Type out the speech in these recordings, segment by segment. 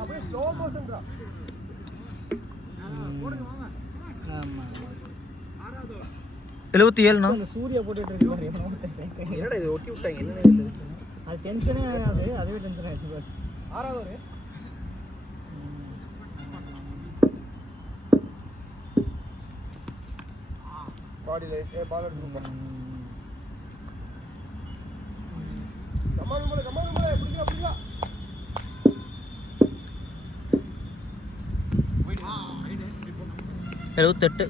அப்படியே ஸ்லோ மோஷன்டா. ஆமா 77 சூர்யா போட்டுட்டு இருக்காரு. என்னடா இது ஒட்டி விட்டாங்க? என்ன இது? அது டென்ஷனே ஆகாது, அதுவே டென்ஷன் ஆயிடுச்சு பாரு. ஆறாவது ஒரு பாடியில பால் எடுத்துருப்பா. கமான் மேல பிடிக்கலாம். 78.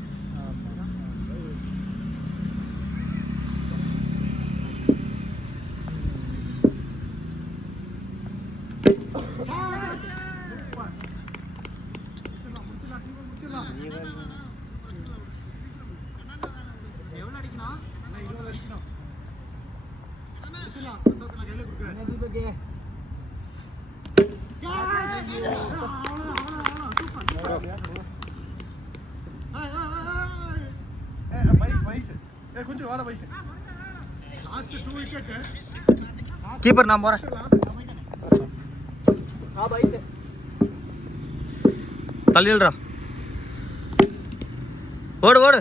கீப்பர் நான் போறேன். தள்ளிடுறா. ஓடு ஓடு ஓடு.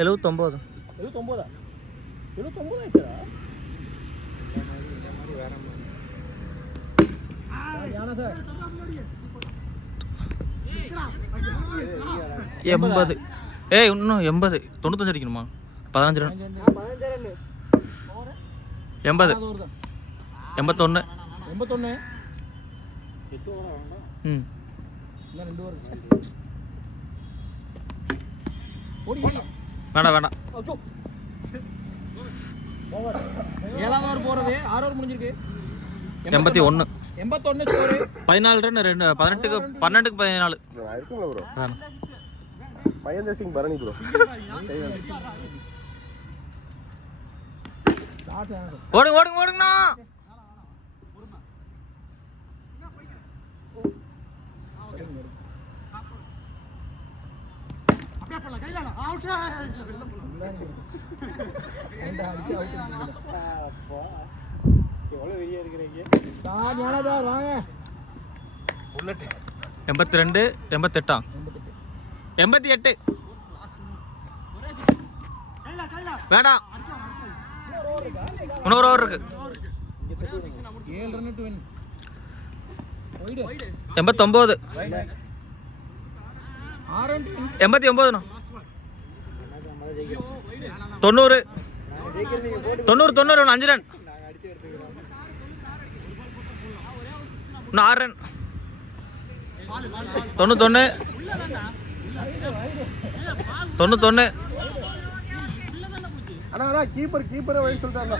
79 80. ஏய் இன்னும் 80. 95 அடிக்கணுமா? 15 ரன். 80 81 ம் வேண்டாம் வேண்டாம். 7வது ஓவர் போறது. 6 ஓவர் முடிஞ்சிருக்கு. 81 ஸ்கோர். 14 ரன் 18க்கு 14. இருக்குங்களா ப்ரோ? மகேந்திர சிங் பரணி ப்ரோ. ஓடுங்க ஓடுங்க ஓடுங்கண்ணா. எவ்வளவு வெளியே இருக்கிறீங்க? 82 88 88 வேண்டாம். இன்னொரு ஓவர் இருக்கு. 89 89 90 5 ரன். இன்னும் 6 ரன். 91 அண்ணா கீப்பரை வழி சொல்லிட்டாங்க.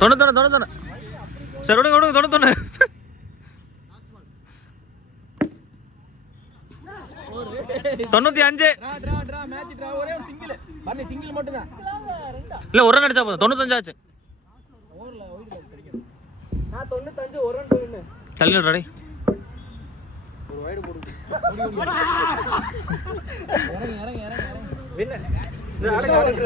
91 சரி விடுங்க 91 95 இல்ல ஒரு ரன் அடிச்சா போதும். 95 ஆச்சு. தள்ளி விடுறாடி. ஒரு வைடு போடு.